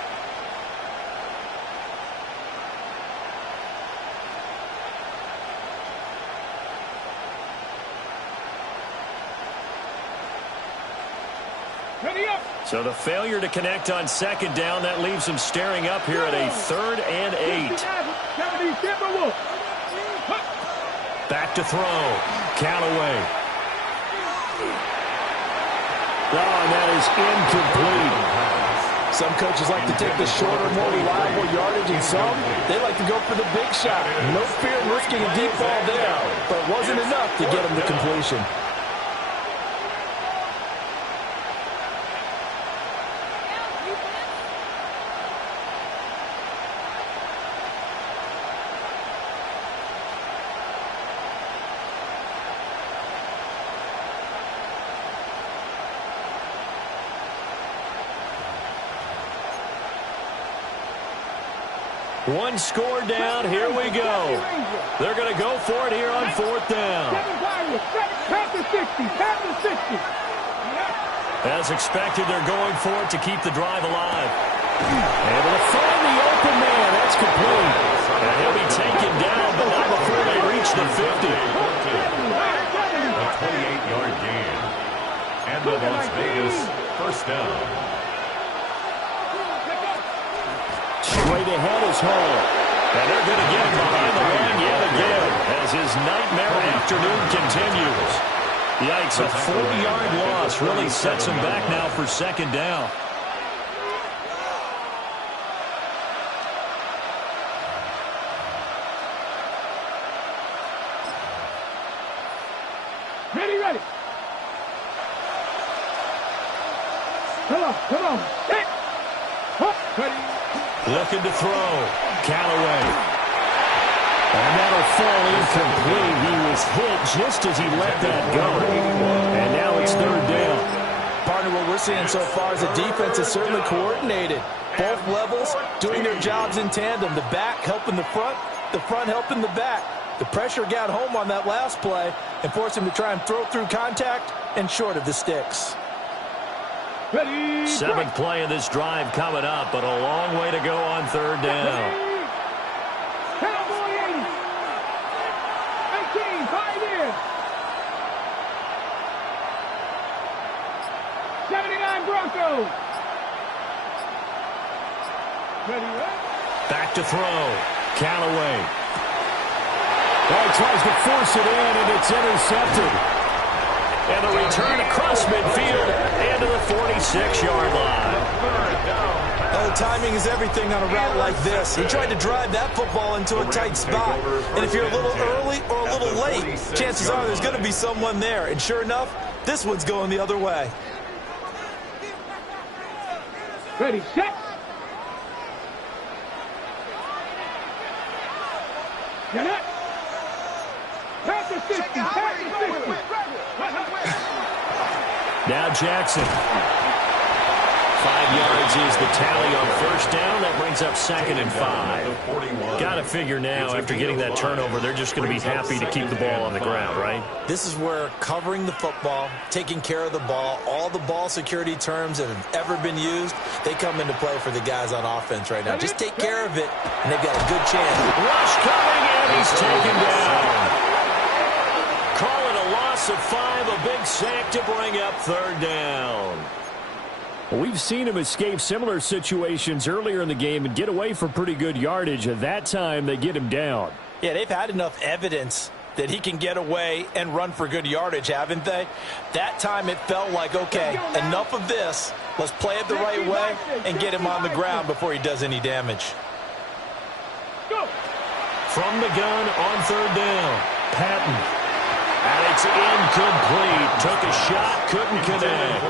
So the failure to connect on 2nd down, that leaves him staring up here at a 3rd and 8. Back to throw. Callaway. Oh, and that is incomplete. Some coaches like to take the shorter, more reliable yardage, and some, they like to go for the big shot. No fear in risking a deep ball there, but it wasn't enough to get him to completion. One score down. Here we go. They're going to go for it here on 4th down. As expected, they're going for it to keep the drive alive. Able to find the open man. That's complete. And he'll be taken down, but not before they reach the 50. A 28-yard gain. And the Las Vegas first down. Straight ahead is Hall. And they're going to get him behind the line yet again as as his nightmare afternoon continues. Yikes, a 40-yard loss really sets him back now for second down. Ready. Come on. Hit. Ready. Looking to throw. Callaway. And that'll fall incomplete. He was hit just as he let that go. And now it's third down. Partner, what we're seeing so far is the defense is certainly coordinated. Both levels doing their jobs in tandem. The back helping the front helping the back. The pressure got home on that last play and forced him to try and throw through contact and short of the sticks. Ready. Seventh play of this drive coming up, but a long way to go on third down. Cowboy 80. 18, 5 in. 79 Broncos. Ready. Back to throw. Callaway. He tries to force it in, and it's intercepted. And a return across midfield and to the 46-yard line. Oh, timing is everything on a route like this. He tried to drive that football into a tight spot. And if you're a little early or a little late, chances are there's going to be someone there. And sure enough, this one's going the other way. Ready, set. Get it. Pass the 50. Now Jackson. 5 yards is the tally on first down. That brings up second and 5. Got to figure now, after getting that turnover, they're just going to be happy to keep the ball on the ground, right? This is where covering the football, taking care of the ball, all the ball security terms that have ever been used, they come into play for the guys on offense right now. Just take care of it, and they've got a good chance. Rush coming, and he's taken down. Call it a loss of 5, a big sack to bring up third down. We've seen him escape similar situations earlier in the game and get away for pretty good yardage. At that time, they get him down. Yeah, they've had enough evidence that he can get away and run for good yardage, haven't they? That time it felt like, okay, enough of this. Let's play it the right way and get him on the ground before he does any damage. From the gun on third down, Patton. And it's incomplete. Took a shot, couldn't connect.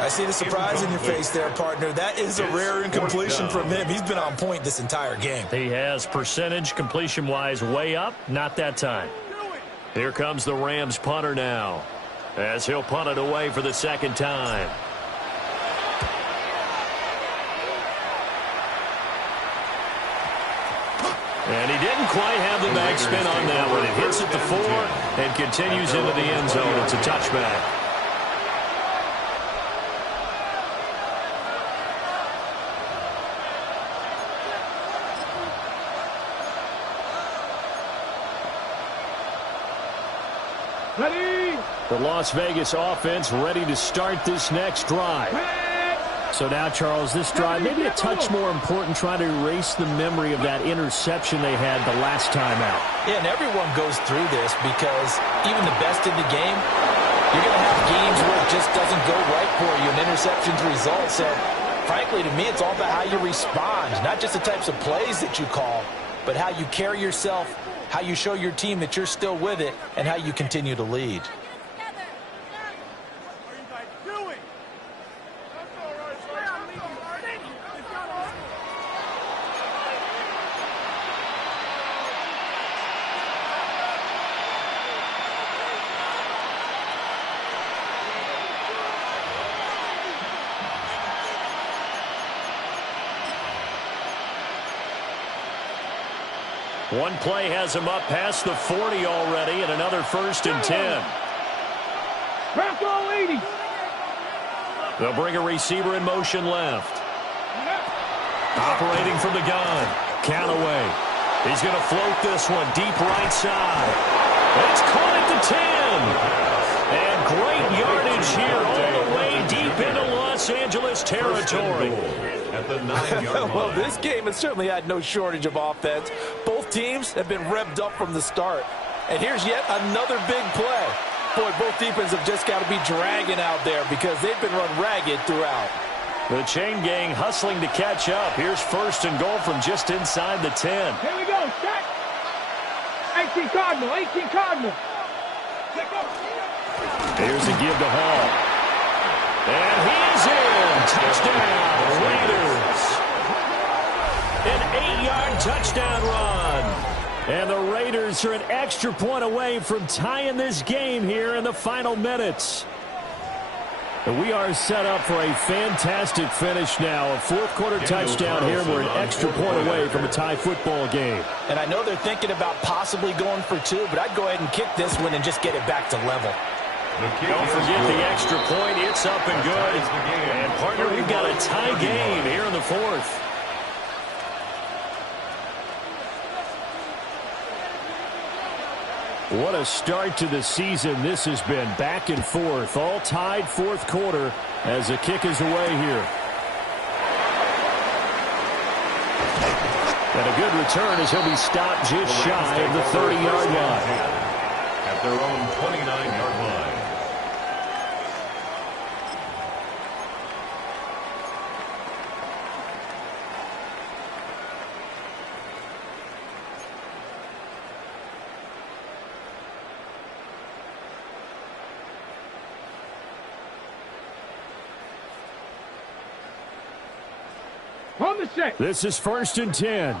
I see the surprise in your face there, partner. That is a rare incompletion from him. He's been on point this entire game. He has percentage completion-wise way up. Not that time. Here comes the Rams punter now, as he'll punt it away for the second time. And he didn't quite have the backspin on that one. It hits at the 4 and continues into the end zone. It's a touchback. Ready. The Las Vegas offense ready to start this next drive. So now, Charles, this drive maybe a touch more important, trying to erase the memory of that interception they had the last time out. Yeah, and everyone goes through this because even the best in the game, you're going to have games where it just doesn't go right for you and interceptions result. So, frankly, to me, it's all about how you respond, not just the types of plays that you call, but how you carry yourself, how you show your team that you're still with it, and how you continue to lead. One play has him up past the 40 already, and another 1st and 10. Bronco 80. They'll bring a receiver in motion left. Operating from the gun, Callaway. He's going to float this one deep right side. It's caught at the 10. And great yardage here all the way deep into Los Angeles territory. At the 9-yard line. Well, this game has certainly had no shortage of offense. Both Both teams have been revved up from the start. And here's yet another big play. Boy, both defenses have just got to be dragging out there because they've been run ragged throughout. The chain gang hustling to catch up. Here's first and goal from just inside the 10. Here we go, set. 18 Cardinal, 18 Cardinal. Let go. Here's a give to Hall. And he's in. Touchdown, Raiders. An 8-yard touchdown run. And the Raiders are an extra point away from tying this game here in the final minutes. We are set up for a fantastic finish now. A fourth-quarter touchdown here. We're an extra point away from a tie football game. And I know they're thinking about possibly going for two, but I'd go ahead and kick this one and just get it back to level. Don't forget the extra point. It's up and good. And, partner, we've got a tie game here in the fourth. What a start to the season this has been. Back and forth, all tied fourth quarter as the kick is away here. And a good return as he'll be stopped just shy of the 30-yard line. At their own 29-yard line. On the set. This is first and 10.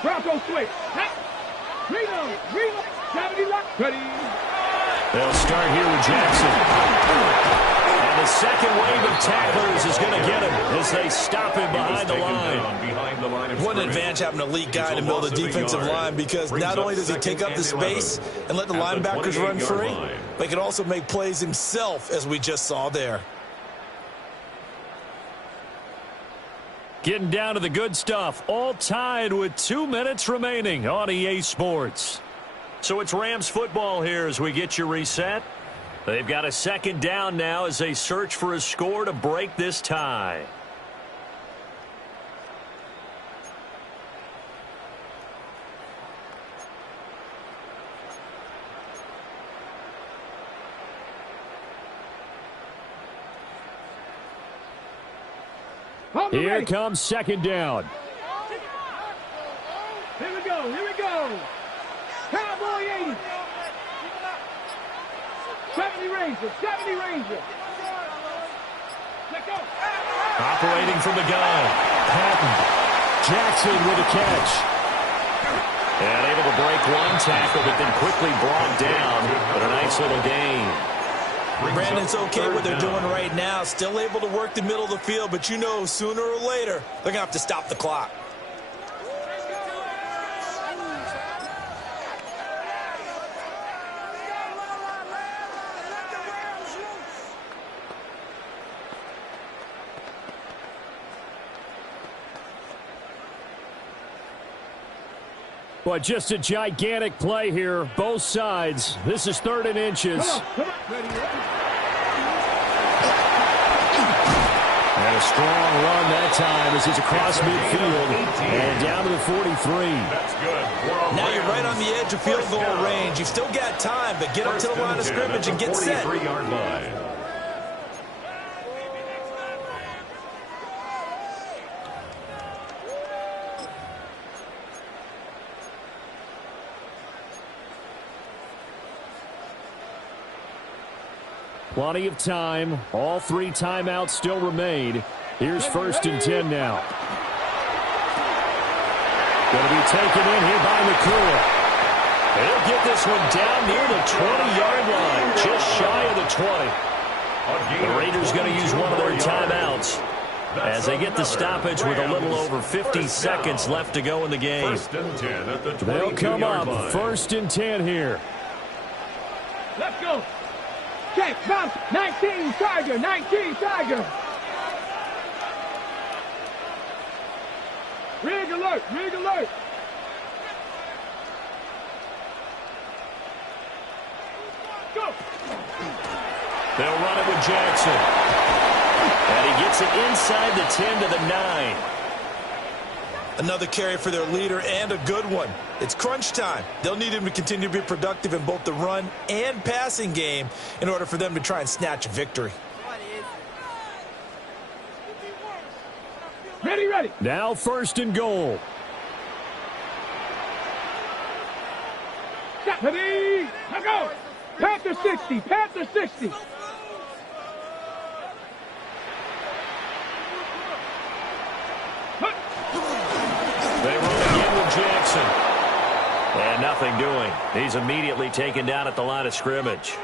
Bronco switch. Reload. 70 left. Ready. They'll start here with Jackson. And the second wave of tacklers is going to get him as they stop him behind the line. What an advantage having an elite guy in the middle of the defensive line, because not only does he take up the space and let the linebackers run free, but he can also make plays himself, as we just saw there. Getting down to the good stuff. All tied with 2 minutes remaining on EA Sports. So it's Rams football here as we get you reset. They've got a second down now as they search for a score to break this tie. Here comes second down. Here we go. Cowboy 80. 70 Ranger. Let go. Operating from the gun. Patton. Jackson with a catch. And able to break one tackle, but then quickly brought down. But a nice little gain. Brandon's okay what they're doing right now. Still able to work the middle of the field, but you know sooner or later they're going to have to stop the clock. But just a gigantic play here, both sides. This is 3rd and inches. And a strong run that time as he's across midfield and down to the 43. That's good. Now you're right on the edge of field goal range. You've still got time, but get up to the line of scrimmage and get set. 43-yard line. Plenty of time. All 3 timeouts still remain. Here's first and 10 now. Going to be taken in here by McCool. He'll get this one down near the 20-yard line, just shy of the 20. The Raiders going to use one of their timeouts as they get the stoppage with a little over 50 seconds left to go in the game. They'll come up first and 10 here. Let's go. Check, bounce, 19 Tiger. Rig alert. Go. They'll run it with Jackson. And he gets it inside the 10 to the 9. Another carry for their leader, and a good one. It's crunch time. They'll need him to continue to be productive in both the run and passing game in order for them to try and snatch a victory. Ready, ready. Now 1st and goal. Ready, let's go. Panther 60, Panther 60. They run again with Jackson. And nothing doing. He's immediately taken down at the line of scrimmage.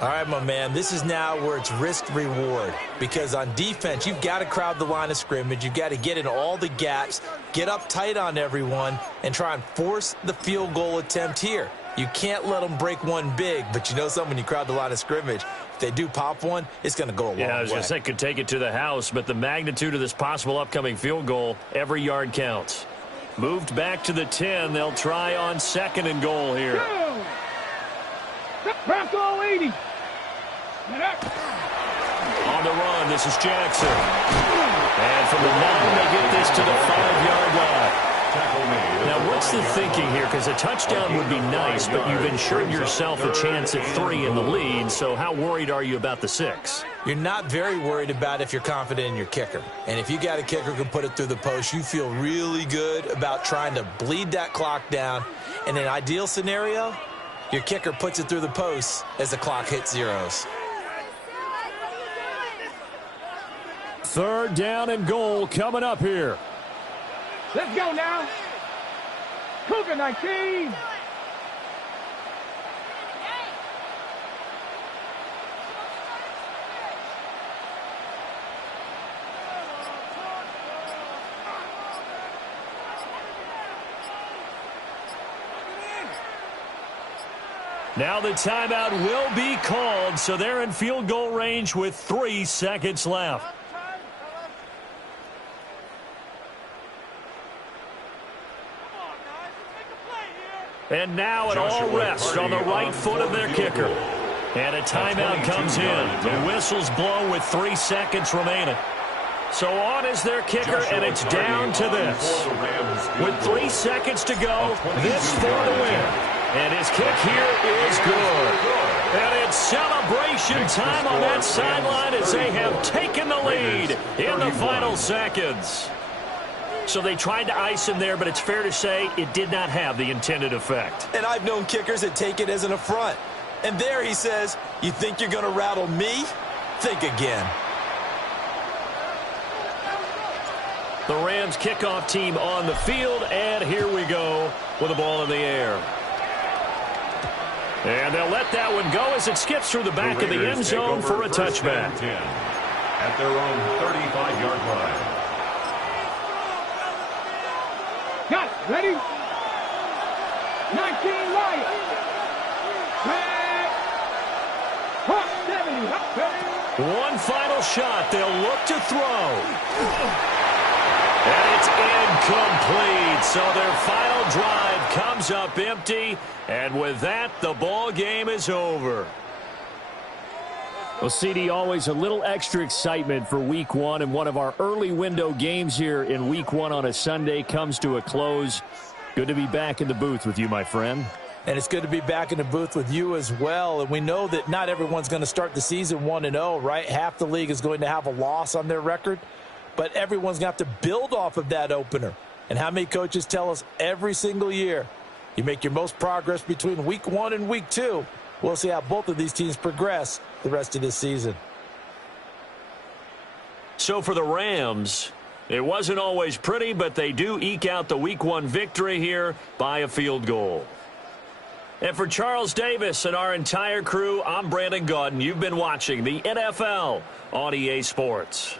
All right, my man, this is now where it's risk-reward. Because on defense, you've got to crowd the line of scrimmage. You've got to get in all the gaps, get up tight on everyone, and try and force the field goal attempt here. You can't let them break one big, but you know something, when you crowd the line of scrimmage, if they do pop one, it's going to go a long way. Yeah, I was going to say, could take it to the house, but the magnitude of this possible upcoming field goal, every yard counts. Moved back to the 10. They'll try on 2nd and goal here. Bronco 80. On the run, this is Jackson. And from the 9, they get this to the 5-yard line. Now, what's the thinking here? Because a touchdown would be nice, but you've ensured yourself a chance at 3 in the lead, so how worried are you about the 6? You're not very worried about if you're confident in your kicker. And if you got a kicker who can put it through the post, you feel really good about trying to bleed that clock down. In an ideal scenario, your kicker puts it through the post as the clock hits zeros. 3rd down and goal coming up here. Let's go now. Cougar 19. Now the timeout will be called, so they're in field goal range with 3 seconds left. And now it all rests on the right foot of their kicker. And a timeout comes in. The whistles blow with 3 seconds remaining. So on is their kicker, and it's down to this. With 3 seconds to go, this for the win. And his kick here is good. And it's celebration time on that sideline as they have taken the lead in the final seconds. So they tried to ice him there, but it's fair to say it did not have the intended effect. And I've known kickers that take it as an affront. And there he says, you think you're going to rattle me? Think again. The Rams kickoff team on the field, and here we go with the ball in the air. And they'll let that one go as it skips through the back of the end zone for a touchback. At their own 35-yard line. Got it. Ready? 19 Lions. Hawk 70. One final shot. They'll look to throw. And it's incomplete. So their final drive comes up empty. And with that, the ball game is over. Well, CD, always a little extra excitement for Week 1, and one of our early window games here in Week 1 on a Sunday comes to a close. Good to be back in the booth with you, my friend. And it's good to be back in the booth with you as well. And we know that not everyone's going to start the season 1-0, right? Half the league is going to have a loss on their record, but everyone's going to have to build off of that opener. And how many coaches tell us every single year, you make your most progress between Week 1 and Week 2. We'll see how both of these teams progress the rest of this season. So for the Rams, it wasn't always pretty, but they do eke out the Week 1 victory here by a field goal. And for Charles Davis and our entire crew, I'm Brandon Gaudin. You've been watching the NFL on EA Sports.